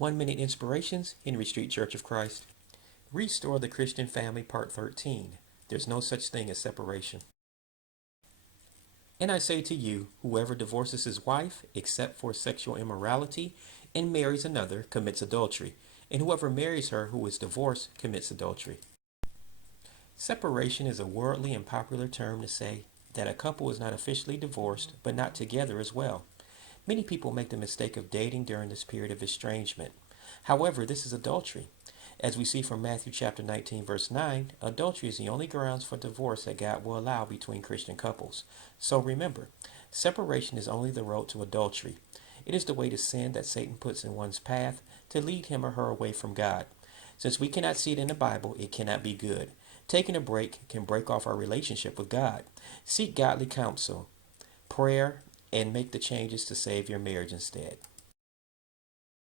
1 Minute Inspirations, Henry Street Church of Christ. Restore the Christian Family, Part 13. There's no such thing as separation. And I say to you, whoever divorces his wife, except for sexual immorality, and marries another, commits adultery. And whoever marries her who is divorced commits adultery. Separation is a worldly and popular term to say that a couple is not officially divorced, but not together as well. Many people make the mistake of dating during this period of estrangement. However, this is adultery. As we see from Matthew chapter 19, verse 9, adultery is the only grounds for divorce that God will allow between Christian couples. So remember, separation is only the road to adultery. It is the way to sin that Satan puts in one's path to lead him or her away from God. Since we cannot see it in the Bible, it cannot be good. Taking a break can break off our relationship with God. Seek godly counsel, prayer, and make the changes to save your marriage instead.